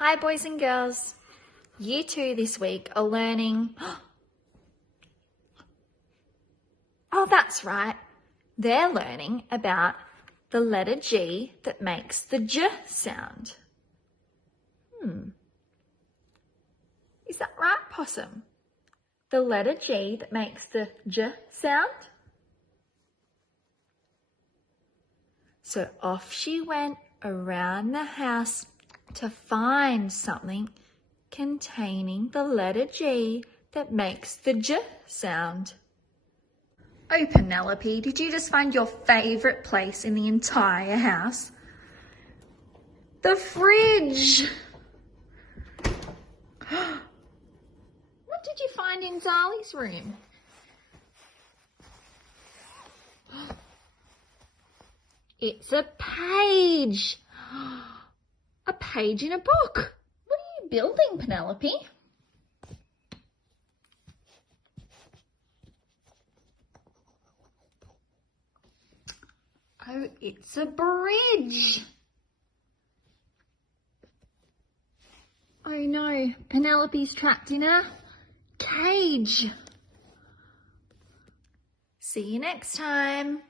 Hi boys and girls. Year 2 this week are learning... Oh, that's right. They're learning about the letter G that makes the J sound. Is that right, Possum? The letter G that makes the J sound? So off she went around the house to find something containing the letter G that makes the J sound. Oh, Penelope, did you just find your favourite place in the entire house? The fridge! What did you find in Zali's room? It's a page. A page in a book. What are you building, Penelope? Oh, it's a bridge. Oh no, Penelope's trapped in a cage. See you next time.